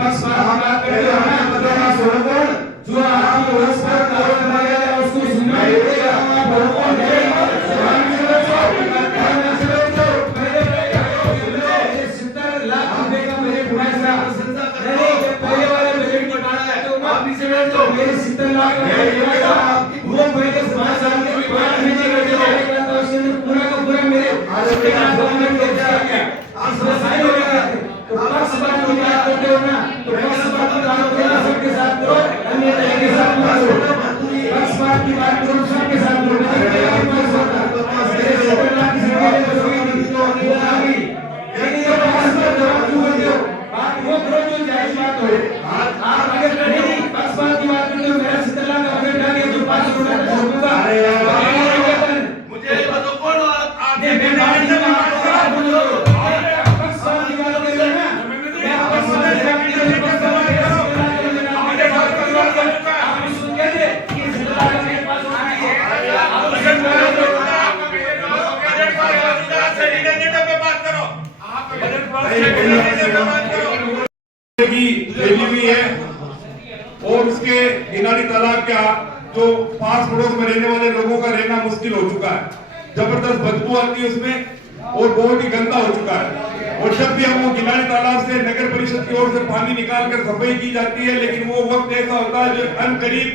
पक्षपात हम बात करते हो ना मतलब सोनों जो आपकी उस पर कार्य बनाया है उसको सुनना पड़ेगा भगवान ने मेरे 70 लाख वो पहले 5 साल के बाद मैंने कर तो उसने पूरा का पूरा मेरे गवर्नमेंट को दिया गया आप समझ हो गया तो पक्षपात की बात करते हो ना तो पक्षपात की बात करो सबके साथ करो अन्य के साथ मत करो पक्षपात की बात करो सबके साथ करो मेरे 70 लाख की सरकार ने सोई तो आ गई यानी ये पक्षपात क्यों करते हो बात वो करो जो जायज बात हो आप अगर नहीं पक्षपात की बात करते हो मेरा 70 लाख का बजट आ गया जो 5 करोड़ का होगा अरे मुझे बताओ कौन आप ये बेकार की बात बोलो पक्षपात की बात कर रहे हैं मैं पक्षपात की बात कर रहा हूं आपने बात कर चुका है आप सुन के दे कि 70 लाख मेरे पास आ गया आप बजट से रिलेटेड पे बात करो आप बजट से रिलेटेड पे बात करो की फैली हुई है और उसके गिनानी तालाब का जो पास पड़ोस में रहने वाले लोगों का रहना मुश्किल हो चुका है। जबरदस्त बदबू आती है उसमें और बहुत ही गंदा हो चुका है। और जब भी हम वो गिनानी तालाब से नगर परिषद की ओर से पानी निकाल कर सफाई की जाती है लेकिन वो वक्त ऐसा होता है जो अनकरीब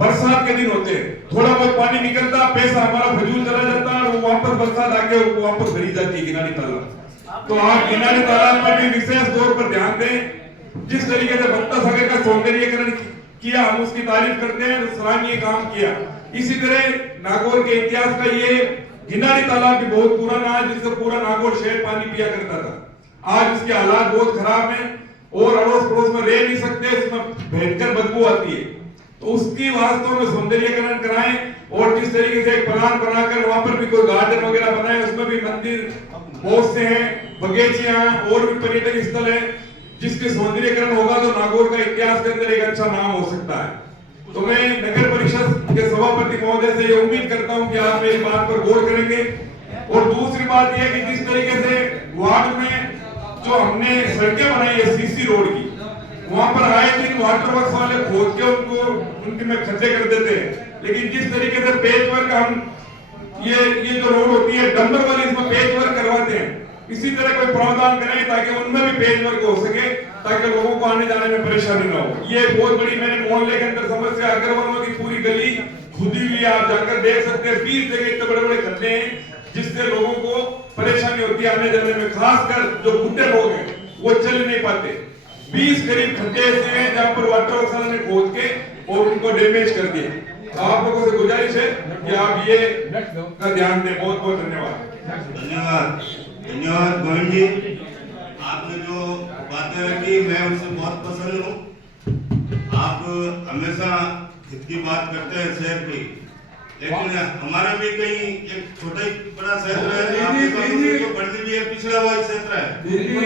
बरसात के दिन होते हैं, थोड़ा बहुत पानी निकलता पैसा हमारा फजूल चला जाता है और वो वापस बरसात आके वापस भरी जाती है गिनानी तालाब। तो आप गिनानी तालाब पर भी विशेष तौर पर ध्यान दें। जिस तरीके से भक्ता सागर का सौंदर्यीकरण किया हम उसकी तारीफ करते हैं, सराहनीय काम किया। इसी तरह नागौर के इतिहास का ये गिनानी तालाब भी बहुत पुराना है जिससे पूरा नागौर शहर पानी पिया करता था। आज उसके हालात बहुत खराब हैं और अड़ोस पड़ोस में रह नहीं सकते, उसमें भयंकर बदबू आती है। तो उसकी वास्तव में सौंदर्यीकरण कराएं और जिस तरीके से एक प्लान बनाकर वहां पर भी कोई गार्डन वगैरह बनाए, उसमें भी मंदिर बहुत से हैं, बगीचे हैं और भी पर्यटक स्थल है जिसके सौंदर्यीकरण होगा तो नागौर का इतिहास के अंदर एक अच्छा नाम हो सकता है। तो मैं नगर परिषद के सभापति महोदय से ये उम्मीद करता हूं कि आप मेरी बात पर गौर करेंगे। और दूसरी बात यह कि जिस तरीके से वार्ड में जो हमने सड़कें बनाई है सीसी रोड की, वहां पर आए दिन वाटर वर्क्स वाले खोद के उनको उनके में खड्डे कर देते हैं, लेकिन जिस तरीके से पेच वर्क हम ये जो रोड होती है डंबर वाली इसमें पेच वर्क करवाते हैं, इसी तरह कोई प्रावधान करें ताकि उनमें भी पेच वर्क हो सके ताकि लोगों को आने जाने में परेशानी ना हो। ये बहुत बड़ी मैंने मोहल्ले के अंदर समस्या अग्रवालों की पूरी गली खुदी हुई आप जाकर देख सकते हैं, 20 जगह इतने बड़े बड़े खड्डे हैं जिससे लोगों को परेशानी होती है आने जाने में, खासकर जो बुढ़े लोग हैं वो चल नहीं पाते। 20 करीब खड्डे ऐसे हैं जहां पर वाटर वर्क्स वालों ने खोद के और उनको डैमेज कर दिए। तो आप लोगों से गुजारिश है कि आप ये का ध्यान दें। बहुत बहुत धन्यवाद। धन्यवाद धन्यवाद गोविंद जी, आपने जो बातें रखी मैं उनसे बहुत पसंद हूँ। आप हमेशा हित की बात करते हैं शहर की, लेकिन हमारा भी कहीं एक छोटा ही बड़ा क्षेत्र है, आपके तो बढ़नी भी है, पिछड़ा हुआ क्षेत्र है।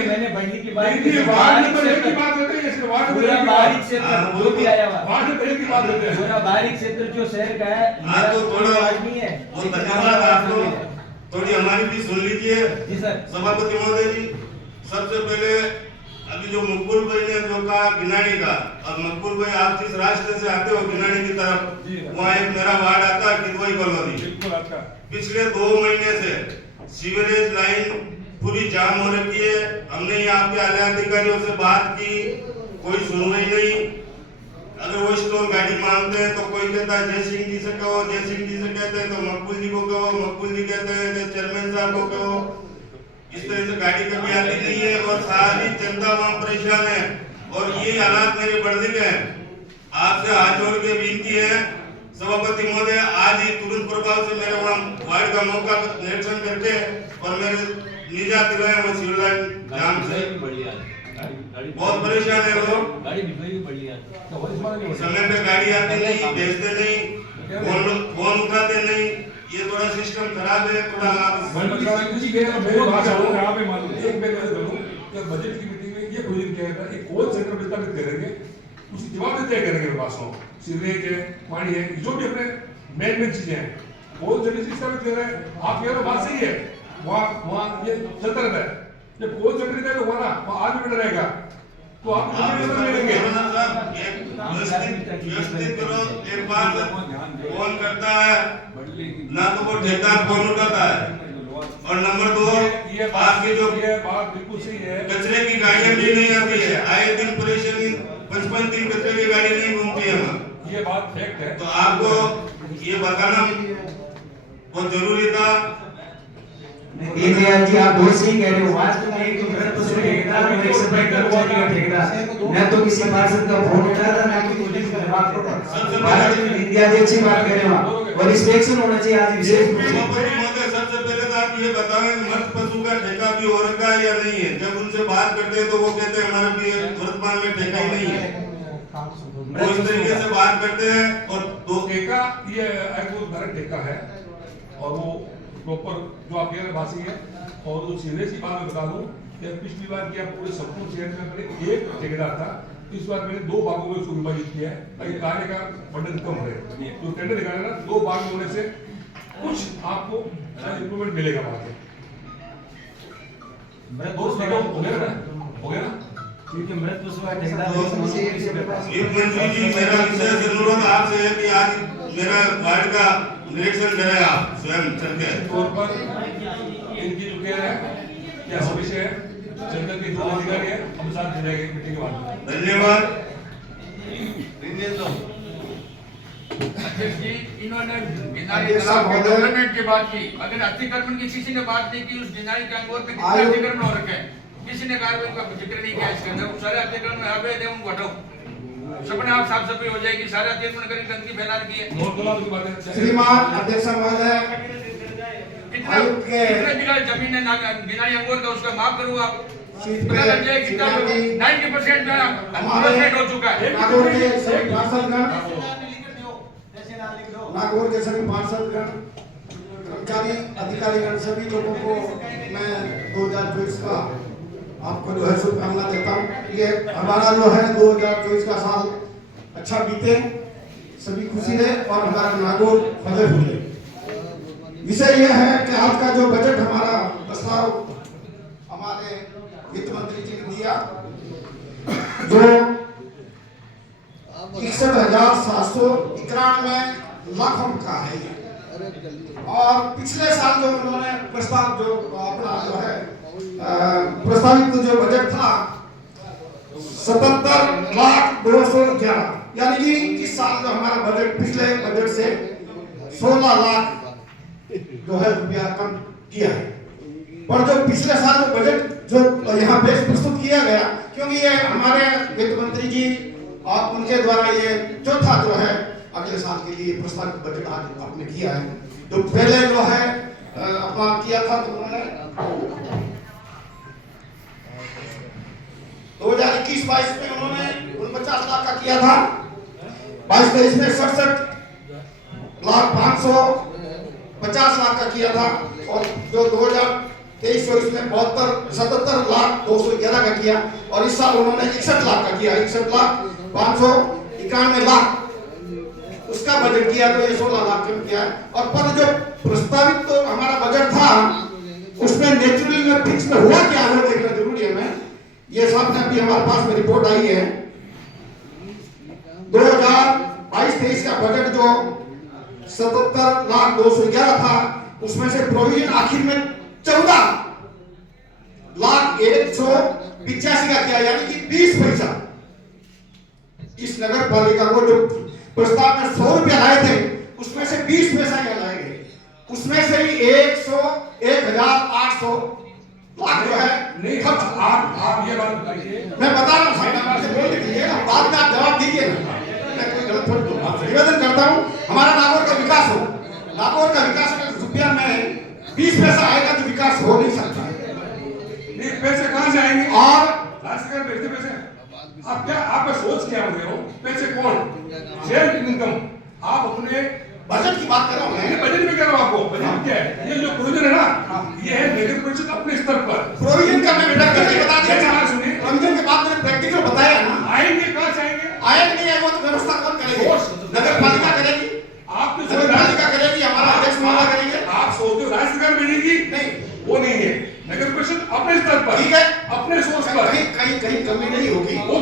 मैंने बढ़नी की बात की बात करते हैं, इसके बाद पूरा बाहरी क्षेत्र वो भी आया हुआ वार्ड में की बात करते हैं, पूरा बाहरी क्षेत्र जो शहर का है हाँ तो थोड़ा आदमी है। बहुत धन्यवाद आपको, थोड़ी हमारी भी सुन लीजिए जी सर। सभापति महोदय जी, सबसे पहले अभी जो मकबूल भाई ने जो कहा गिनानी का, और मकबूल भाई आप जिस रास्ते से आते हो गिनानी की तरफ, वहाँ एक मेरा वार्ड आता है किदवई कॉलोनी। पिछले 2 महीने से सीवरेज लाइन पूरी जाम हो रखी है। हमने यहाँ पे आला अधिकारियों से बात की, कोई सुनवाई नहीं। अगर वो स्टोर गाड़ी मांगते हैं तो कोई कहता है जय सिंह जी से कहो, जय सिंह जी से कहते हैं तो मकबूल जी को कहो, मकबूल जी कहते हैं तो चेयरमैन साहब को कहो। इस तरह से गाड़ी कभी आती नहीं है और सारी जनता वहाँ परेशान है और ये हालात मेरे बढ़ गए हैं। आपसे हाथ जोड़ के विनती है सभापति महोदय, आज ही तुरंत प्रभाव से मेरे वहाँ वार्ड का मौका निरीक्षण करके और मेरे निजात दिलाए वो सिविल लाइन जाम से बहुत परेशान है लोग। समय पे गाड़ी आती नहीं, भेजते नहीं, फोन उठाते नहीं, ये थोड़ा सिस्टम खराब है। थोड़ा बजट की मीटिंग में ये घोषित किया था एक कोल सेंटर स्थापित करेंगे, उसकी जवाब तय करेंगे विभागों, सीवरेज है, पानी है, जो भी अपने मेन चीजें हैं कोल सेंटर स्थापित कर रहे हैं। आप कह रहे बात सही है, वहाँ ये चलता रहता है। जब कोल सेंटर का होगा ना वहाँ आदमी बैठा रहेगा, तो आप मुझे नंबर मिलेंगे। गवर्नर साहब एक व्यवस्थित करो, एक बार फोन करता है ना तो वो ठेकेदार फोन उठाता है, और नंबर 2 आपकी जो ये बात बिल्कुल सही है। कचरे की गाड़ियां भी नहीं आती है, आए दिन परेशानी 55 दिन कचरे की गाड़ी नहीं घूमती है वहाँ। ये बात फैक्ट है। तो आपको ये बताना बहुत जरूरी था। दीनदयाल जी आप दोषी कह रहे हो, वास्तव में एक तो मृत पशु ठेकेदार और एक सफाई कर्मचारी का ठेकेदार, न तो किसी पार्षद का फोन उठा रहा ना कि पुलिस का जवाब दे। दीनदयाल जी अच्छी बात कह रहे हो, और इंस्पेक्शन होना चाहिए आज विशेष रूप से। सभापति महोदय, सबसे पहले तो आप ये बताएं मृत पशु का ठेका भी हो रखा है या नहीं है। जब उनसे बात करते हैं तो वो कहते हैं हमारा भी वर्तमान में ठेका ही नहीं है, वो इस तरीके से बात करते हैं। और दो ठेका ये वो घर ठेका है, और वो प्रॉपर जो आप कह रहे भाषी है। और जो सीरियस की बात मैं बता दूं कि पिछली बार क्या पूरे संपूर्ण शहर में मैंने एक ठेकेदार था, इस बार मैंने 2 भागों में उसको विभाजित किया है ताकि कार्य का बर्डन कम रहे। तो टेंडर निकालेगा 2 भाग होने से कुछ आपको इंप्रूवमेंट मिलेगा वहां पे। हो गया ना? क्योंकि मृत पशु का ठेकेदार मंत्री जी, मेरा विशेष अनुरोध आपसे है कि आज मेरा वार्ड का निरीक्षण करें आप स्वयं चल के। तौर पर इनकी जो कह रहे हैं क्या समस्या है, जनता के जो अधिकारी है हम साथ दे जाएंगे मीटिंग के बाद। धन्यवाद। अध्यक्ष जी, इन्होंने गिनानी तालाब के डेवलपमेंट की बात की, अगर अतिक्रमण की किसी ने बात नहीं की, उस गिनानी के अंगोर पे कितने अतिक्रमण हो रखे हैं, किसी ने कार्रवाई का जिक्र नहीं किया इसके अंदर। सारे अतिक्रमण अवैध है, उनको हटाओ, सपने आप साफ सफाई हो जाएगी। सारे अतिक्रमण करके गंदगी फैला रखी है। श्रीमान अध्यक्ष महोदय, कितने बीघा जमीन है गिनानी अंगोर का, उसका माफ करो आप। पता लग जाए कितना 90% डेवलपमेंट हो चुका है। नागौर के सभी पार्षदगण, नागौर के सभी पार्षदगण, कर्मचारी अधिकारीगण, सभी लोगों को मैं 2024 का आपको जो है शुभकामना देता हूँ। ये हमारा जो है 2024 का साल अच्छा बीते, सभी खुशी रहे और हमारा नागौर फले फूले। विषय यह है कि आज का जो बजट हमारा प्रस्ताव हमारे वित्त मंत्री जी ने दिया, जो 61,791 लाखों का है, और पिछले साल जो उन्होंने प्रस्ताव जो अपना जो है प्रस्तावित जो बजट था 77,02,11, यानी कि इस साल जो हमारा बजट पिछले बजट से 16 लाख जो है रुपया कम किया है। पर जो पिछले साल जो बजट जो यहाँ पे प्रस्तुत किया गया, क्योंकि ये हमारे वित्त मंत्री जी और उनके द्वारा ये चौथा जो है अगले साल के लिए प्रस्तावित बजट आज आपने किया है। तो पहले जो है अपना किया था तो उन्होंने 2021-22 में उन्होंने 49 लाख का किया था, 22-23 में 67,550 लाख का किया था, और जो 2023-24 में 77,02,11 का किया, और इस साल उन्होंने 61 लाख का किया, 61,591 लाख उसका बजट किया, तो ये 16 लाख कम किया। और पर जो प्रस्तावित तो हमारा बजट था उसमें नेचुरली में फिक्स में हुआ क्या है देखना जरूरी है। मैं ये सामने अभी हमारे पास में रिपोर्ट आई है, 2022-23 का बजट जो 77,02,11 था, उसमें से प्रोविजन आखिर में 14,01,85 का किया, यानी कि 20 पैसा इस नगर पालिका को जो प्रस्ताव में 100 रुपया लाए थे, उसमें से 20 पैसा यहाँ लाए गए, उसमें से ही 1,0800 लाख जो है खर्च। आप ये बात बताइए, मैं बता रहा हूँ, बोल दीजिए ना, बाद में आप जवाब दीजिए ना, मैं कोई गलत थोड़ी बोल रहा हूँ। निवेदन करता हूँ हमारा नागौर का विकास हो, नागौर का विकास में रुपया में 20 पैसा आएगा तो विकास हो नहीं सकता। नहीं, पैसे कहाँ से आएंगे? और राष्ट्रीय भेजते पैसे आप क्या, आप सोच क्या रहे हो? पैसे कौन? Share income. आप अपने बजट की बात कर रहा हूँ मैं, बजट में कह रहा हूँ आपको। बजट क्या है? ये जो प्रोविजन है ना, ये है नगर परिषद अपने स्तर पर प्रोविजन का मैं प्रैक्टिकल बता दिया। सुनिए, प्रोविजन के बाद मैंने प्रैक्टिकल बताया ना, आएंगे कहाँ से आएंगे? आएंगे नहीं आएगा तो व्यवस्था कौन करेगी? नगर पालिका करेगी, आप नगर पालिका करेगी, हमारा अध्यक्ष महोदय करेंगे। आप सोचते हो राज्य सरकार भेजेगी? नहीं, वो नहीं है। नगर परिषद अपने स्तर पर, ठीक है, अपने सोर्स पर कहीं कहीं कहीं कमी नहीं होगी। वो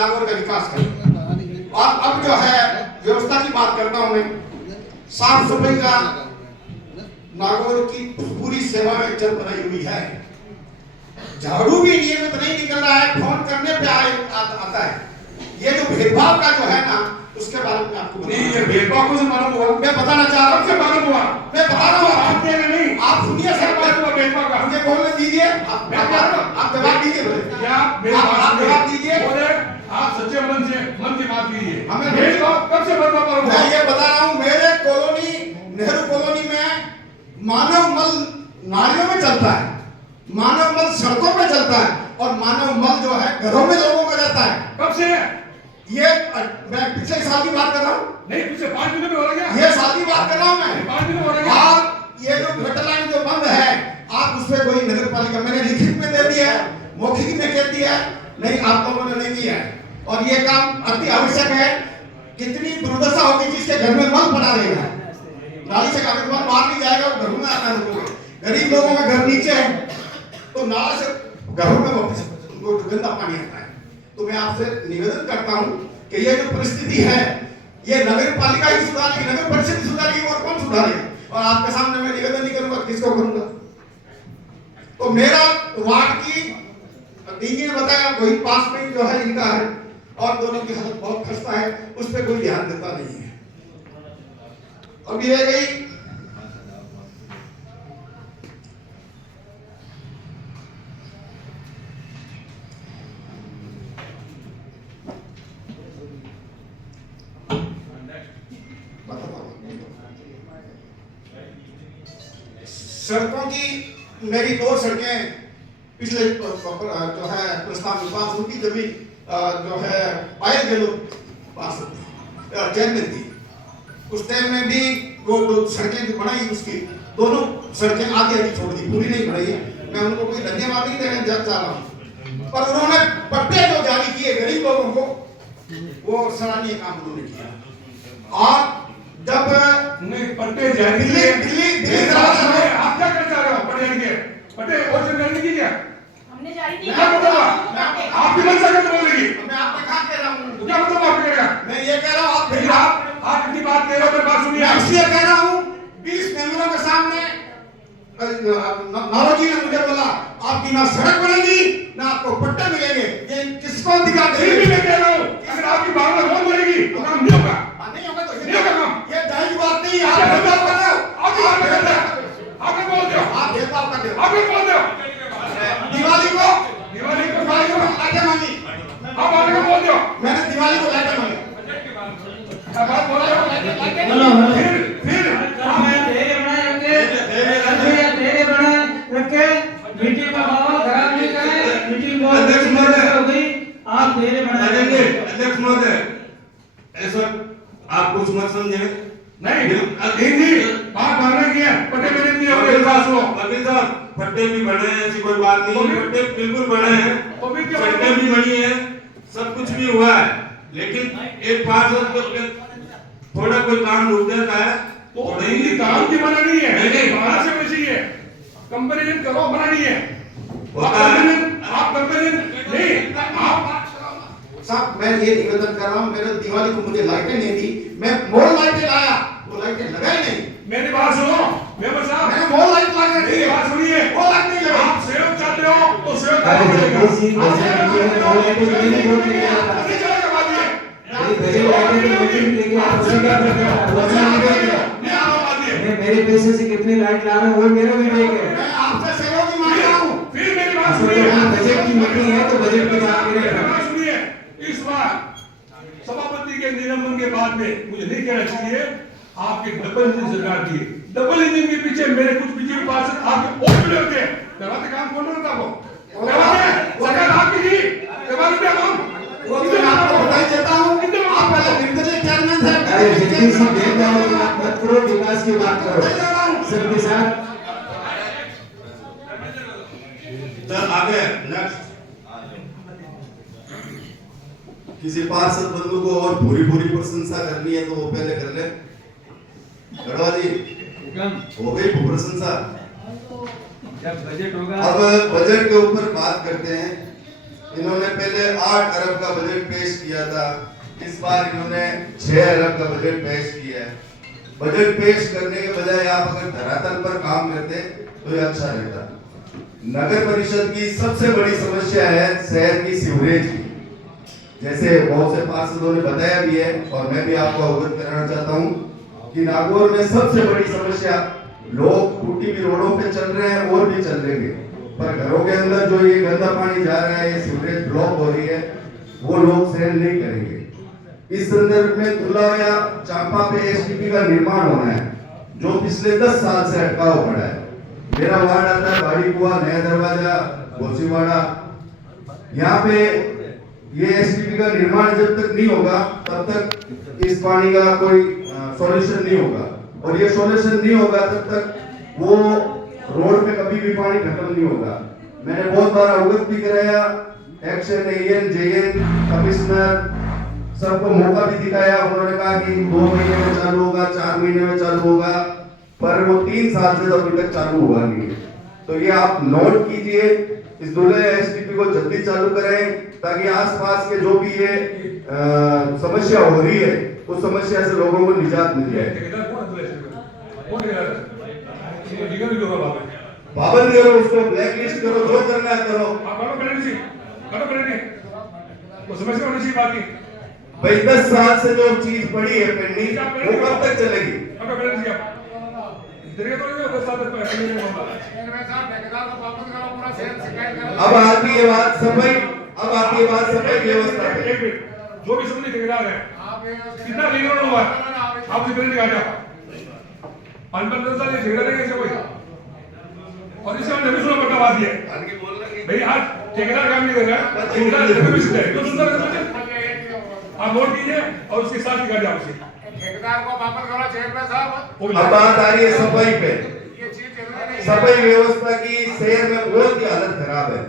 नागौर का विकास करें। और अब जो है व्यवस्था की बात करता हूं मैं, साफ सफाई का नागौर की पूरी सेवा में चल बनाई हुई है। झाड़ू भी नियमित नहीं निकल रहा है, फोन करने पे आता है। ये जो भेदभाव का जो है ना, उसके बारे में आपको नहीं, ये भेदभाव को से मालूम हुआ, मैं बताना चाह रहा हूँ। से मालूम हुआ, मैं बता रहा हूँ आप कह रहे नहीं, आप सुनिए सर, भेदभाव का मुझे बोलने दीजिए। आप जवाब दीजिए बोले। क्या मेरी आप बात जवाब दीजिए। बोले आप सच्चे मन की बात कीजिए। हमें भेदभाव कब से भेदभाव करूंगा? मैं ये बता रहा हूँ, मेरे कॉलोनी नेहरू कॉलोनी में मानव मल नालियों में चलता है, मानव मल सड़कों पे चलता है, और मानव मल जो है घरों में लोगों का जाता है। कब से है? ये मैं पिछले साल की बात कर रहा हूँ, नहीं, पिछले 5 महीने में हो गया। ये साल की बात कर रहा हूँ मैं। 5 महीने हो गया। और ये जो गटर लाइन जो बंद है, आप उस पर कोई नगर पालिका, मैंने लिखित में दे दिया है, मौखिक में कह दिया है, नहीं आप लोगों ने नहीं किया है। और ये काम अति आवश्यक है। कितनी दुर्दशा होगी जिसके घर में मल पड़ा रहेगा, नाली से कागज मल बाहर नहीं जाएगा, वो घरों में आता है लोगों के। गरीब लोगों का घर नीचे है, तो नाला से घरों में वापस गंदा पानी आता है। तो मैं आपसे निवेदन करता हूं कि ये जो परिस्थिति है, ये नगर पालिका ही सुधारेगी, नगर परिषद ही सुधारेगी, और कौन सुधारेगा? और आपके सामने मैं निवेदन नहीं करूंगा, किसको करूंगा? तो मेरा वार्ड की दीदी ने बताया वही पास में जो है इनका है, और दोनों की हालत बहुत खस्ता है, उस पर कोई ध्यान देता नहीं है। अब ये गई सड़कों की। मेरी 2 सड़कें पिछले जो है प्रस्ताव में पास उनकी जमीन जो है पायल गेलो पास चैन में थी। उस टाइम में भी वो 2 सड़कें जो बनाई, उसकी दोनों सड़कें आधी छोड़ दी, पूरी नहीं बनाई। मैं उनको कोई धन्यवाद नहीं देना चाह रहा हूँ, पर उन्होंने पट्टे जो जारी किए गरीब लोगों को, वो सराहनीय काम उन्होंने किया। और जब नहीं पट्टे जारी दिल्ली आप क्या कर रहे हो? पट्टे और से जारी कीजिए। हमने जारी क्या किया। मतलब आपकी मन से क्या बोलेगी? मैं आपको कहा कह रहा हूँ, क्या मतलब आप कह रहे हैं? मैं ये कह रहा हूँ, आप इतनी बात कह रहे हो, मेरी बात सुनिए। मैं इसलिए कह रहा हूँ 20 मेंबरों के सामने नारोजी ने मुझे बोला आपकी ना सड़क बनेगी ना आपको पट्टे मिलेंगे। ये किसको अधिकार फिर भी मैं कह रहा हूँ, अगर आपकी भावना बहुत बढ़ेगी तो काम नहीं होगा। नहीं होगा तो नहीं होगा काम। ये जायज बात नहीं है। आप भेदभाव कर रहे हो, आप बोल रहे हो, आप बोल रहे हो, आप भेदभाव कर रहे हो। आप बोल रहे हो। दिवाली को लाइटें मांगी, आप आगे को बोल रहे हो। मैंने दिवाली को लाइटें मांगी। क्या बात बोल रहे हो? फिर तेरे बनाए रखे मीटिंग में माहौल खराब नहीं करे, मीटिंग बहुत हो गई, आप तेरे बनाए रखे। अध्यक्ष महोदय, ऐसा आप कुछ मत समझे। नहीं बात मानने की है, पट्टे मेरे नहीं होंगे विकास हो। वकील साहब, पट्टे भी बने हैं, ऐसी कोई बात नहीं है, पट्टे बिल्कुल बने हैं, सड़कें भी बनी है, सब कुछ भी हुआ है। लेकिन एक पार्षद को थोड़ा कोई काम रुक जाता है तो नहीं, काम की मना नहीं है, नहीं। बाहर से वैसी है, कंपैरिजन करो, मना नहीं है। आप कंपैरिजन नहीं, आप साहब मैं ये निवेदन कर रहा हूँ, मेरे दिवाली को मुझे लाइटें नहीं दी, मैं मोल लाइटें लाया, वो लाइटें लगाई नहीं। मेरी बात सुनो मेंबर साहब, मैंने मोल लाइट लगाई मेरी बात सुनिए। वो लाइट नहीं लगाई। आप सेवक चाहते हो तो सेवक अरे करना पड़ेगा। जगदीश जी, आप सेवक चाहते हो लाइटें तो नहीं सेवक लेके करना आता। पड़ेगा। चला करवा दिए। लेके आप उसी का नहीं आप करवा दिए। मैं मेरे पैसे से कितनी लाइट ला रहा हूँ वो मेरा भी ठीक है। मैं आपसे सहयोग मांग रहा हूँ। फिर मेरी बात सुनिए। बजट की मीटिंग है तो बजट के साथ मेरी बात सुनिए। इस बार सभापति के निलंबन के बाद में मुझे नहीं कहना चाहिए, आपके डबल इंजन सरकार की, डबल इंजन के पीछे मेरे कुछ बीजेपी पार्षद आपके और जुड़े होते हैं। करवाते काम कौन करता वो? करवाते सरकार आपकी थी, करवा देते हम। वो तो मैं आपको बता ही देता हूँ, आप पहले निर्दलीय चेयरमैन थे। अरे जगदीश जी भेदभाव की बात मत करो, विकास की बात करो सबके साथ। चल आगे नेक्स्ट। किसी पार्षद बंधु को और पूरी पूरी प्रशंसा करनी है तो वो पहले कर ले। गढ़वा जी हो गई प्रशंसा। जब बजट होगा अब बजट के ऊपर बात करते हैं। इन्होंने पहले 8 अरब का बजट पेश किया था, इस बार इन्होंने 6 अरब का बजट पेश किया है। बजट पेश करने के बजाय आप अगर धरातल पर काम करते तो ये अच्छा रहता। नगर परिषद की सबसे बड़ी समस्या है शहर की सीवरेज की, जैसे बहुत से पार्षदों ने बताया भी है और मैं भी आपको अवगत कराना चाहता हूँ कि नागौर में सबसे बड़ी समस्या, लोग टूटी हुई रोडों पे चल रहे हैं और भी चल रहे हैं, पर घरों के अंदर जो ये गंदा पानी जा रहा है, ये सीवरेज ब्लॉक हो रही है, वो लोग सहन नहीं करेंगे। इस संदर्भ में तुला या चांपा पे एसटीपी का निर्माण होना है, जो पिछले 10 साल से अटका हुआ पड़ा है। मेरा वार्ड आता है बाड़ी कुआ, नया दरवाजा, घोसीवाड़ा। यहाँ पे ये एसटीपी का निर्माण जब तक नहीं होगा तब तक इस पानी का कोई सॉल्यूशन नहीं होगा, और ये सॉल्यूशन नहीं होगा तब तक वो रोड पे कभी भी पानी खत्म नहीं होगा। मैंने बहुत बार अवगत भी कराया, एक्शन एएन जेएन कमिश्नर सबको मौका भी दिखाया, उन्होंने कहा कि 2 महीने में चालू होगा, 4 महीने में चालू होगा, पर वो 3 साल से तो अभी तक चालू हुआ नहीं है। तो ये आप नोट कीजिए, इस दुल्हे एसटीपी को जल्दी चालू करें ताकि आसपास के जो भी ये समस्या हो रही है उस समस्या से लोगों को निजात मिल जाए। पाबंदी करो, उसको ब्लैक लिस्ट करो, जो करना है करो। भाई 10 साल से जो चीज पड़ी है पेंडिंग, वो कब तक चलेगी? अब आती है बात सफाई, अब आती है बात सफाई व्यवस्था पे। जो भी समझ ठेकेदार है, कितना ठेकेदार हुआ आप जितने निकाल दिया 5-10 साल ये ठेकेदार है कोई, और इससे हमने भी सुना पड़ता बात ये भाई आज ठेकेदार काम नहीं कर रहा, ठेकेदार तो सुंदर आप नोट कीजिए और उसके साथ निकाल दिया उसे ठेकेदार को वापस करो चेयरमैन साहब। अब बात आ रही है सफाई पे। सफाई व्यवस्था की शहर में बहुत ही हालत खराब है।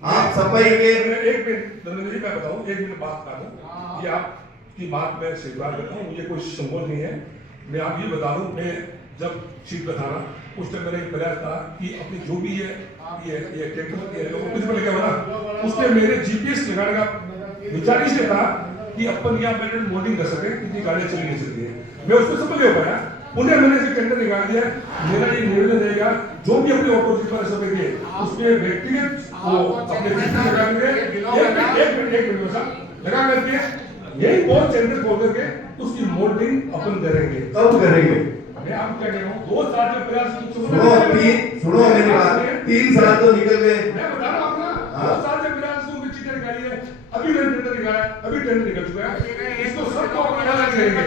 आप सफाई के एक मिनट नरेंद्र जी मैं बताऊं, 1 मिनट बात कर दूं, ये आपकी बात मैं स्वीकार करता हूं, मुझे कोई संकोच नहीं है। मैं आप ये बता दूं, मैं जब सीट पर था उस टाइम मैंने एक प्रयास था कि अपनी जो भी ये ट्रैक्टर कुछ पर लगा हुआ उसमें मेरे जीपीएस लगाने का विचार इसलिए था कि अपन यहाँ पे मोल्डिंग कर सके, कितनी गाड़ियाँ चली नहीं सकती है। मैं उसको सफल हो पाया, उन्हें मैंने जो टेंडर निकाल दिया। मेरा ये निवेदन रहेगा, जो भी अपने ऑटो रिपेयर सकेंगे उसमें व्यक्तिगत वो अपने लगाएंगे, एक मिनट लगा करके यही बहुत टेंडर खोल करके उसकी मोल्डिंग अपन करेंगे। कब करेंगे? मैं आपको क्या कह रहा हूँ, 2 साल के प्रयास सुनो मेरी बात, 3 साल तो निकल गए। मैं बता रहा हूँ आपको 2 साल के प्रयास को चिट्ठी निकाली है, अभी मैंने टेंडर निकाला, अभी टेंडर निकल चुका है, इसको सबको करेंगे।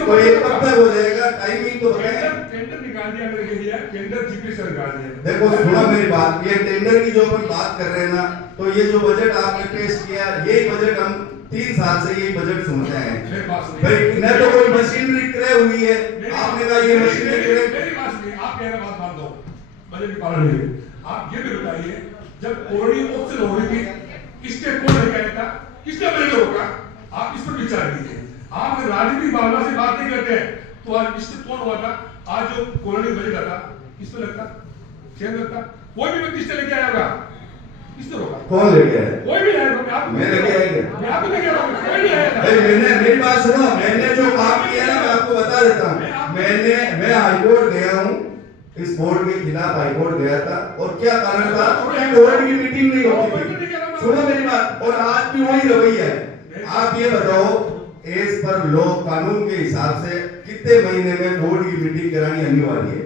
तो ये कब तक हो जाएगा? टाइमिंग तो बताएं। टेंडर निकाल दिया मेरे लिए, टेंडर जीपी से निकाल दिया। देखो सुनो मेरी बात, ये टेंडर की जो अपन बात कर रहे हैं ना, तो ये जो बजट आपने पेश किया, यही बजट हम 3 साल से यही बजट सुनते हैं भाई। न तो कोई मशीनरी क्रय हुई है, आपने कहा ये मशीनरी क्रय। मेरी बात सुनिए, आप मेरा बात मान दो, बजट की पालन नहीं। आप ये भी बताइए, जब कोरोना ऑप्शन हो रही थी, किसके कौन निकाला था, किसने बजट रोका, आप इस पर विचार कीजिए। आप राजनीतिक भावना से बात नहीं करते हैं, तो आज इससे कौन हुआ था? आज जो कोरोना बजट आता किस पे लगता, शेयर लगता, कोई भी व्यक्ति लेके आया होगा, किस तरह होगा? कौन लेके आया? कोई भी आया, मैं लेके आया, मैं आप लेके आया, कोई नहीं आया। मैंने मेरी बात सुनो, मैंने जो काम किया ना मैं आपको बता देता हूँ। मैं हाईकोर्ट गया हूँ, इस बोर्ड के खिलाफ हाईकोर्ट गया था, और क्या कारण था? बोर्ड की मीटिंग नहीं होती थी। सुनो मेरी बात, और आज भी वही रवैया है। आप ये बताओ, एज पर लॉ कानून के हिसाब से कितने महीने में बोर्ड की मीटिंग करानी अनिवार्य है?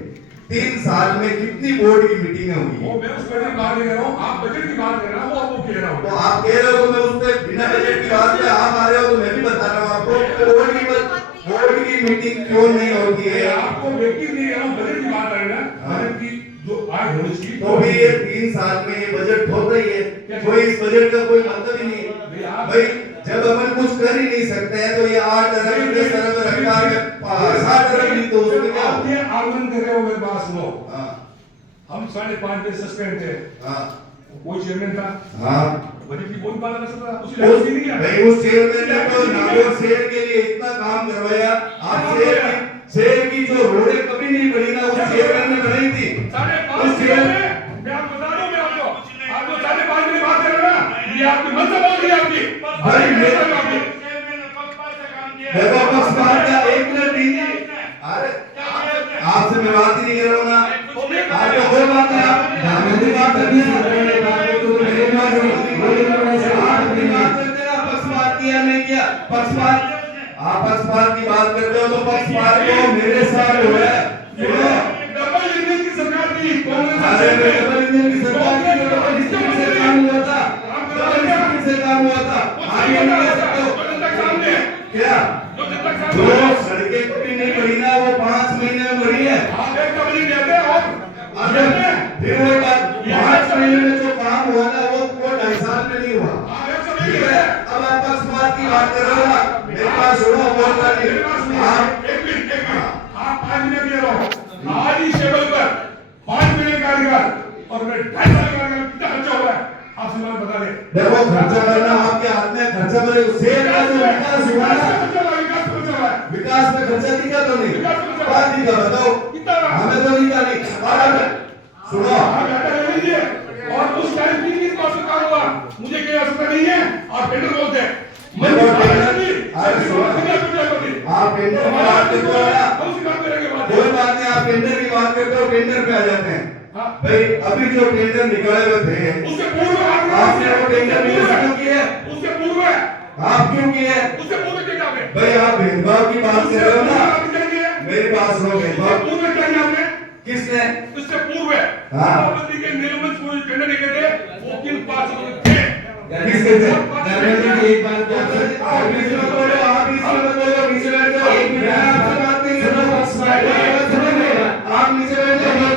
3 साल में कितनी बोर्ड की मीटिंगें हुई? वो मैं उस पर बात नहीं कर रहा हूँ, आप बजट की बात कर रहे हो, वो आपको कह रहा हूँ। तो आप कह रहे हो तो मैं उस पर बिना बजट की बात पे आप आ रहे हो, तो मैं भी बता रहा हूँ आपको बोर्ड की मीटिंग क्यों नहीं होती है। आपको व्यक्ति नहीं कह रहा हूँ, बजट की बात कर रहे हैं, बजट की जो आय होनी चाहिए। तो भी ये 3 साल में ये बजट ठोक रही है, कोई इस बजट का कोई मतलब ही नहीं है भाई। जब अपन कुछ कर ही नहीं सकते हैं तो ये 8 अरब 10 अरब रखा है, 60 अरब भी तो उसमें क्या आप ये आर्गुमेंट कर रहे हो, मेरी बात सुनो। हाँ हम 5.5 दिन सस्पेंड थे, हाँ कोई चेयरमैन था, हाँ बजट की कोई बात कर सकता, उसी लाइफ नहीं किया भाई। उस चेयरमैन ने तो नागौर शहर के लिए इतना काम करवाया। आप शहर की जो रोडें कभी नहीं बनी ना, उस चेयरमैन ने बनाई थी। 5.5 मैं आपको बता दूं, मैं आपको 5.5 की बात कर रहा हूं ना, बात करनी है तो मेरे पास बोले से आप अपनी बात करते हैं पक्षपात किया नहीं किया पक्षपात आप पक्षपात की बात करते हो तो पक्षपात को मेरे साथ हुआ है डबल इंजन की सरकार थी अरे डबल इंजन की सरकार की डबल डिस्ट्रिक्ट से काम हुआ था डबल डिस्ट्रिक्ट से काम हुआ था आप ये नहीं कह सकते हो क्या जो सड़कें कभी नहीं बनी ना वो 5 महीने में बनी है फिर वो 5 महीने में जो काम हुआ ना वो 2.5 साल में नहीं हुआ ठीक है अब आप पक्षपात की बात कर रहे हो ना मेरे पास सुनो बोल रही आप एक मिनट आप 5 मिनट ले रहो आज ही टेबल पर 5 महीने कार्यकाल और मैं 2.5 साल कार्यकाल कितना खर्चा हुआ है आप सिर्फ बता दें। देखो खर्चा करना आपके हाथ में खर्चा करे उससे विकास हुआ ना विकास में खर्चा दिखा तो नहीं बात दिखा बताओ हमें तो दिखा नहीं सुनो और उस टाइम भी किस बात से काम हुआ मुझे कोई असर नहीं है और टेंडर बोलते हैं आप टेंडर की बात करते हो ना कोई बात नहीं आप टेंडर की बात करते हो टेंडर पे आ जाते हैं भाई अभी जो टेंडर निकाले हुए थे उससे पूर्व आपने वो टेंडर क्यों किए उससे पूर्व आप क्यों किए उससे पूर्व क्या जावे भाई आप भेदभाव की बात कर रहे हो ना मेरे पास सुनो भेदभाव पूर्व क्या जावे किसने उससे पूर्व हाँ सभापति के निर्मल कोई टेंडर निकले थे वो किन पास थे किसके थे धर्मेंद्र जी एक बात आप बीच में बोलो आप बीच में बोलो नीचे बैठ जाओ एक मिनट आपसे बात नहीं कर रहा आप नीचे बैठ जाओ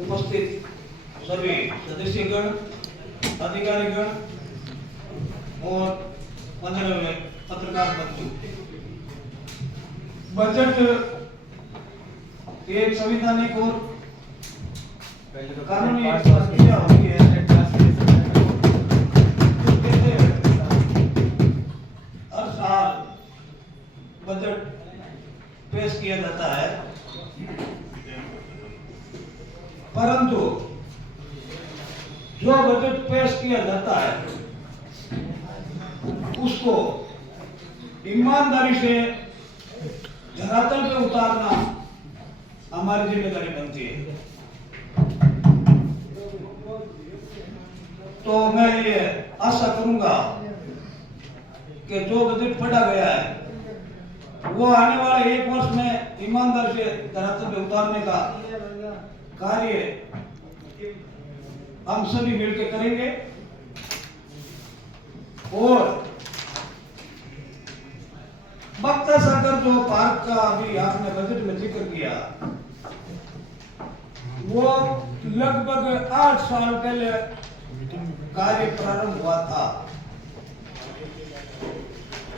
उपस्थित सभी सदस्यगण अधिकारीगण और माननीय पत्रकार बंधु बजट एक संवैधानिक और कानूनी प्रक्रिया होती है हर साल बजट पेश किया जाता है परंतु जो बजट पेश किया जाता है उसको ईमानदारी से धरातल पे उतारना हमारी जिम्मेदारी बनती है। तो मैं ये आशा करूंगा कि जो बजट पढ़ा गया है वो आने वाले 1 वर्ष में ईमानदारी से धरातल पे उतारने का कार्य हम सभी मिलकर करेंगे और बक्ता सागर जो पार्क का अभी आपने बजट में जिक्र किया वो लगभग 8 साल पहले कार्य प्रारंभ हुआ था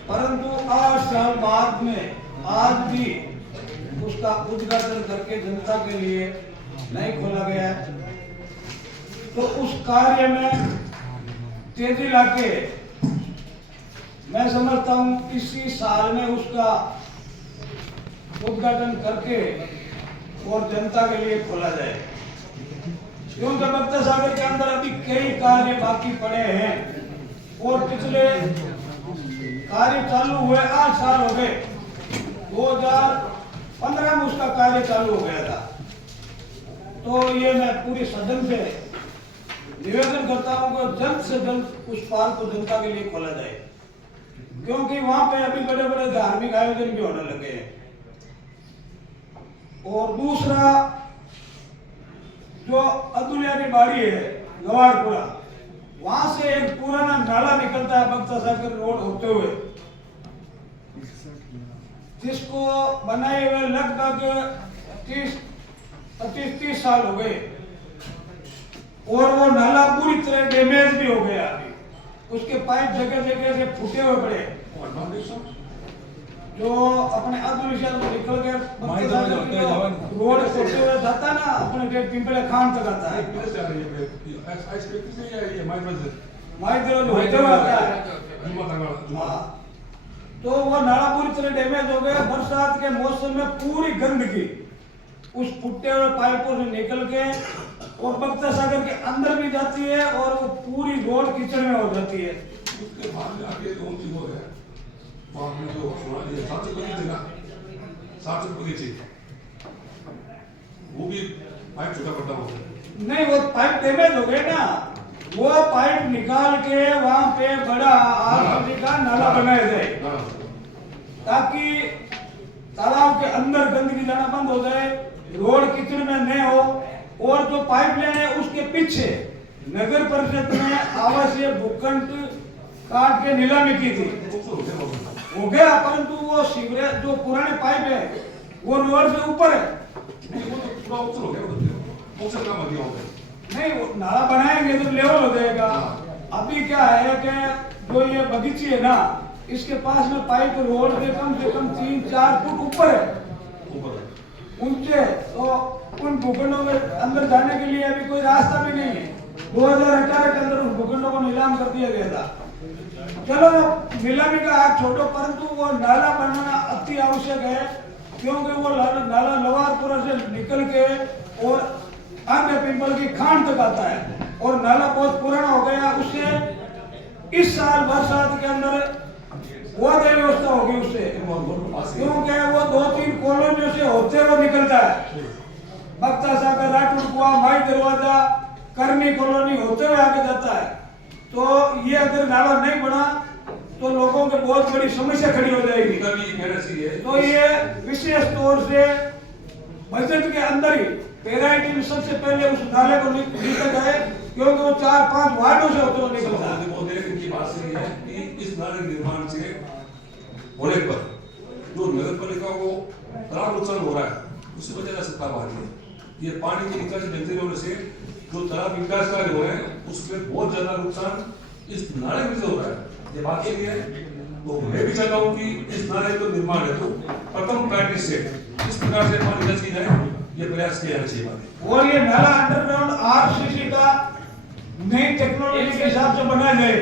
परंतु 8 साल बाद में आज भी उसका उद्घाटन करके जनता के लिए नहीं खोला गया तो उस कार्य में तेजी लाके मैं समझता हूं इसी साल में उसका उद्घाटन करके और जनता के लिए खोला जाए क्योंकि बक्ता सागर के अंदर अभी कई कार्य बाकी पड़े हैं और पिछले कार्य चालू हुए 8 साल हो गए 2015 में उसका कार्य चालू हो गया था तो ये मैं पूरी सदन से निवेदन करता हूं कि जल्द से जल्द उस पार्क को जनता के लिए खोला जाए क्योंकि वहां पे अभी बड़े बड़े धार्मिक आयोजन भी होने लगे हैं और दूसरा जो अदुलिया की बाड़ी है गवाड़पुरा वहां से एक पुराना नाला निकलता है बक्ता सागर रोड होते हुए जिसको बनाए हुए लगभग 25-30 साल हो गए और वो नाला पूरी तरह डैमेज भी हो गया अभी उसके पाइप जगह जगह से फूटे हुए पड़े जो अपने अदुलिया से निकल के रोड होते हुए जाता ना अपने पिंपले खान तक आता है होते हुए आता है तो वो नाला पूरी तरह डैमेज हो गया बरसात के मौसम में पूरी गंदगी उस फुटे हुए पाइपों से निकल के और बक्ता सागर के अंदर भी जाती है और वो पूरी रोड कीचड़ में हो जाती है उसके बाद आगे कौन सी हो गया वहां में जो सुना 7 बगीचे ना 7 बगीचे वो भी पाइप छोटा पड़ता हो नहीं, वो पाइप डैमेज हो गए ना, वो पाइप निकाल के वहां पे बड़ा आरसीसी का नाला बनाया जाए ताकि तालाब के अंदर गंदगी जाना बंद हो जाए, रोड कीचड़ में नहीं हो। और जो पाइपलाइन है उसके पीछे नगर परिषद ने आवासीय भूखंड काट के नीलामी की थी, हो गया, परंतु वो सीवरेज जो पुराने पाइप है वो रोड से ऊपर है। नहीं वो तो पूरा ऑप्शन हो गया, ऑप्शन का मत हो गया नहीं, वो नाला बनाएंगे तो लेवल हो जाएगा। अभी क्या है कि जो ये बगीची है ना, इसके पास में पाइप रोड से कम 3-4 फुट ऊपर है, ऊंचे, तो उन भूखंडों के अंदर जाने के लिए अभी कोई रास्ता भी नहीं है। 2018 के अंदर उन भूखंडों को नीलाम कर दिया गया था। चलो नीलामी का आग छोड़ो, परंतु वो नाला बनाना अति आवश्यक है, क्योंकि वो नाला लवारपुरा से निकल के और आगे पिंपल की खान तक आता है और नाला बहुत पुराना हो गया। उससे इस साल बरसात के अंदर बहुत व्यवस्था होगी उससे, क्योंकि वो 2-3 कॉलोनियों से होते हुए निकलता है, बख्ता सागर, राठौर कुआ, माई दरवाजा, करनी कॉलोनी होते हुए आगे जाता है। तो ये अगर नाला नहीं बना तो लोगों के बहुत बड़ी समस्या खड़ी हो जाएगी। तो ये विशेष तौर से बजट के अंदर ही पेराइटी में सबसे पहले उस नाले को निकल जाए, क्योंकि वो 4-5 वार्डों से होते हुए निकलता है। इनकी बात सही है कि इस नाले निर्माण से होने पर जो नगर पालिका को बड़ा नुकसान हो रहा है, उससे बचाना सत्ता बाहर है। ये पानी की निकासी बनते होने से जो तालाब विकास कार्य हो रहे हैं उसमें बहुत ज्यादा नुकसान इस नाले में से हो रहा है। ये बात सही है, तो मैं भी चाहता हूँ कि इस नाले का निर्माण है तो प्रथम प्रायोरिटी से इस प्रकार से पानी निकासी की जाए, ये प्रयास किया जाना चाहिए। और ये नाला अंडरग्राउंड आरसीसी का नई टेक्नोलॉजी के हिसाब से बनाया जाए।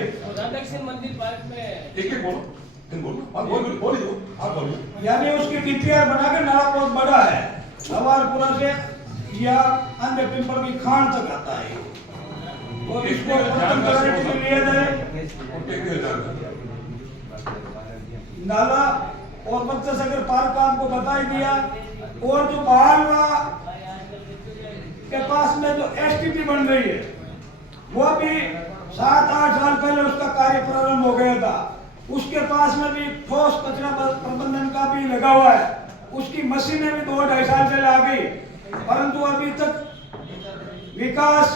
मंदिर पार्क में एक बोलो आप बोलिए यानी उसकी डीपीआर बना के नाला बहुत बड़ा है, लवारपुरा से या अन्य पिंपल की खान तक आता है, और इसको प्रथम प्रायोरिटी में लिया जाए। नाला और बख्ता सागर पार्क का आपको बता ही दिया। और जो बहालवा के पास में जो एसटीपी बन रही है वो भी 7-8 साल पहले उसका कार्य प्रारंभ हो गया था। उसके पास में भी ठोस कचरा प्रबंधन का भी लगा हुआ है, उसकी मशीनें भी 2-2.5 साल पहले आ गई, परंतु अभी तक विकास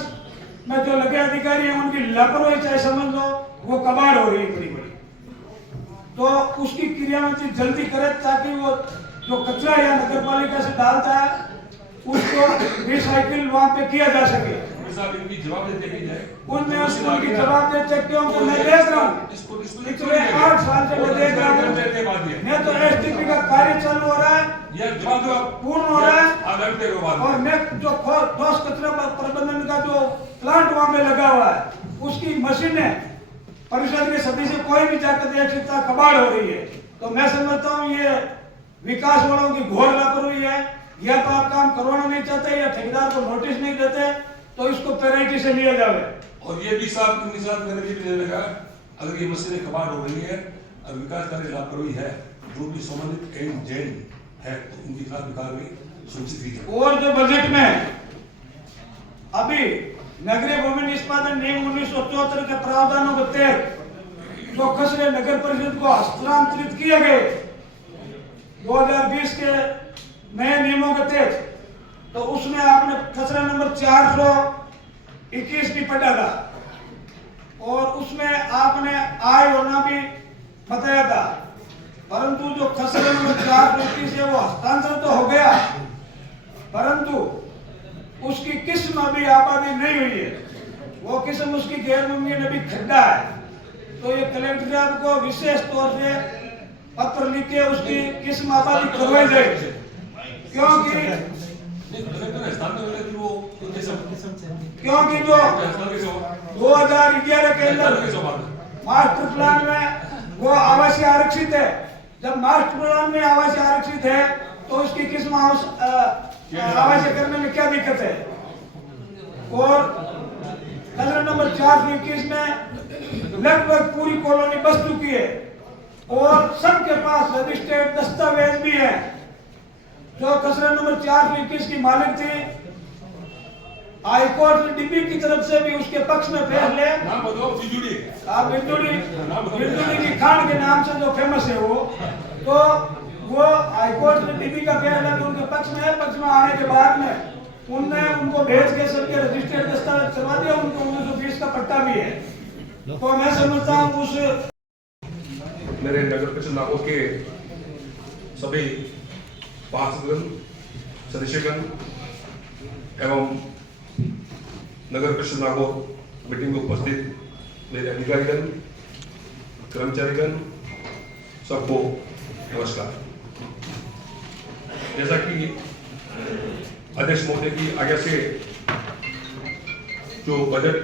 में जो लगे अधिकारी हैं उनकी लापरवाही चाहे समझ लो, वो कबाड़ हो रही है बड़ी बड़ी। तो उसकी क्रियान्वित जल्दी करे ताकि वो जो कचरा या नगर पालिका से डालता है उसको रिसाइकिल वहां पे किया जा सके। इनकी जवाब देती जाए, उनमें उनकी जवाब देते क्योंकि मैं देख रहा हूँ पिछले 8 साल से मैं देख रहा हूँ, मैं तो एसटीपी का कार्य चालू हो रहा है, पूर्ण हो रहा है, और मैं जो ठोस कचरा प्रबंधन का जो प्लांट वहां पे लगा हुआ है उसकी मशीनें परिषद के सदस्य कोई भी जाकर देख सकता, कबाड़ हो रही है। तो मैं समझता हूँ ये विकास वालों की घोर लापरवाही है, या तो आप काम करवाना नहीं चाहते या ठेकेदार को नोटिस नहीं देते, तो इसको पेनल्टी से लिया जाए। और ये भी साथ देने लगा, अगर ये मशीनें कबाड़ हो रही है और विकास कार्य लापरवाही है, जो भी संबंधित एजेंट है तो उनके खिलाफ कार्रवाई सुनिश्चित की जाए। और जो बजट में अभी नगरीय भूमि निष्पादन नियम 1974 के प्रावधानों के तहत जो खसरे नगर परिषद को हस्तांतरित किए गए 2020 के नए नियमों के तहत, तो उसमें आपने खसरा नंबर 421 भी पढ़ा था और उसमें आपने आय होना भी बताया था, परंतु जो खसरा नंबर 421 है वो हस्तांतरण तो हो गया, परंतु उसकी किस्म अभी आबादी नहीं हुई है, वो किस्म उसकी गैर मुमकिन अभी खड्डा है। तो ये कलेक्टर साहब को विशेष तौर से पत्र लिख के उसकी किस्म आबादी करवाई जाए, क्योंकि जो 2011 के अंदर मास्टर प्लान में वो आवासीय आरक्षित है, जब मास्टर प्लान में आवासीय आरक्षित है तो उसकी किस्म आवासीय करने में क्या दिक्कत है। और खसरा नंबर 421 में लगभग पूरी कॉलोनी बस चुकी है और सबके पास रजिस्टर्ड दस्तावेज भी है। जो खसरा नंबर 421 की मालिक थी हाईकोर्ट डीबी की तरफ से भी उसके पक्ष में फैसले नाम बताओ बिजुड़ी आप बिरजुड़ी की खान के नाम से जो फेमस है तो वो हाईकोर्ट डीबी का फैसला भी उनके पक्ष में आने के बाद में उनने उनको भेज के सबके रजिस्टर्ड दस्तावेज करवा दिया, उनको 1920 का पट्टा भी है। तो मैं समझता हूँ उस मेरे नगर परिषद नागौर के सभी पार्षदगण, सदस्यगण एवं नगर परिषद नागौर मीटिंग में उपस्थित मेरे अधिकारीगण, कर्मचारीगण, सबको नमस्कार। जैसा कि अध्यक्ष महोदय की आज्ञा से जो बजट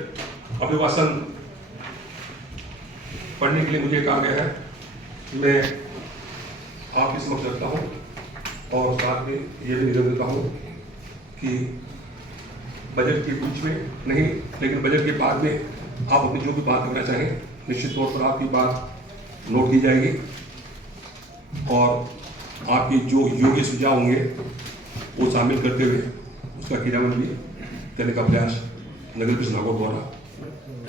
अभिभाषण पढ़ने के लिए मुझे कहा गया है, मैं आपके समक्ष रखता हूं और साथ में ये भी निवेदन देता हूं कि बजट के बीच में नहीं लेकिन बजट के बाद में आप अपनी जो भी बात करना चाहें निश्चित तौर पर आपकी बात नोट की जाएगी और आपके जो योग्य सुझाव होंगे वो शामिल करते हुए उसका क्रियान्वयन भी करने का प्रयास नगर परिषद नागौर द्वारा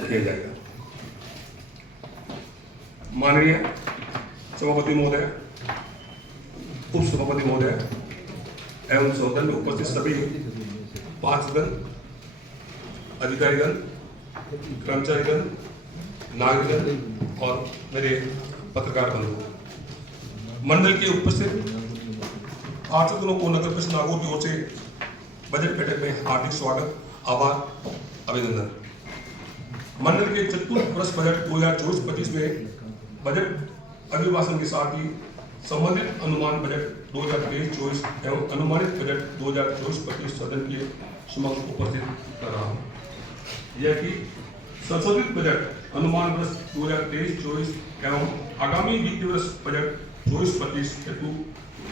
किया जाएगा। माननीय सभापति महोदय, उप सभापति महोदय एवं सदन में उपस्थित सभी पार्षदगण, अधिकारीगण, कर्मचारीगण, नागरिकगण और मेरे पत्रकार बंधु, मंडल के उपस्थित पार्षदों को नगर परिषद नागौर की ओर से बजट बैठक में हार्दिक स्वागत, आभार, अभिनंदन। मंडल के चतुर्थ वर्ष बजट 2024-25 में बजट अभिभाषण के साथ ही संबंधित अनुमान बजट 2023-24 एवं अनुमानित बजट 2024-25 सदन के समक्ष उपस्थित कर रहा हूँ। यह कि संशोधित बजट अनुमान वर्ष 2023-24 एवं आगामी वित्तीय वर्ष बजट 24-25 हेतु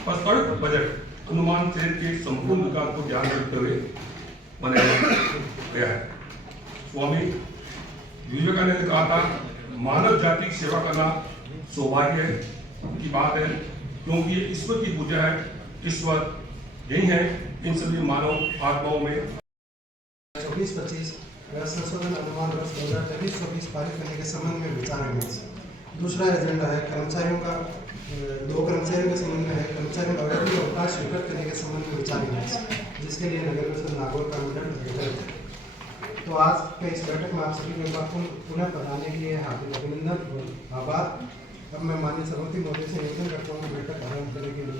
प्रस्तावित बजट अनुमान से के संपूर्ण विकास को ध्यान में रखते हुए बनाया गया है। स्वामी विवेकानंद ने कहा था, मानव जाति की सेवा करना सौभाग्य की बात है, क्योंकि ये ईश्वर की पूजा है। ईश्वर यही है इन सभी मानव आत्माओं में। 24-25 संशोधन अनुमान वर्ष 2023-24 पारित करने के संबंध में विचार विमर्श। दूसरा एजेंडा है कर्मचारियों का, 2 कर्मचारियों के संबंध में है कर्मचारियों का अवैध अवकाश स्वीकृत करने के संबंध में विचार विमर्श, जिसके लिए नगर परिषद नागौर का मंडल। तो आज के इस बैठक में आप सभी के पास पुनः बताने के लिए हार्दिक अभिनंदन और आभार। अब मैं माननीय सभापति महोदय से निवेदन करता हूँ बैठक आरम्भ करने के लिए।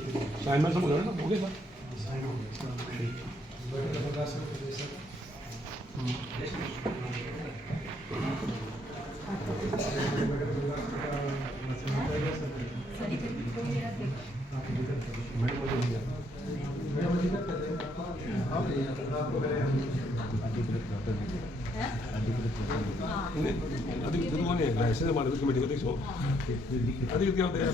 अधिकृत कमेटी को देखो अधिकृत क्या होता है।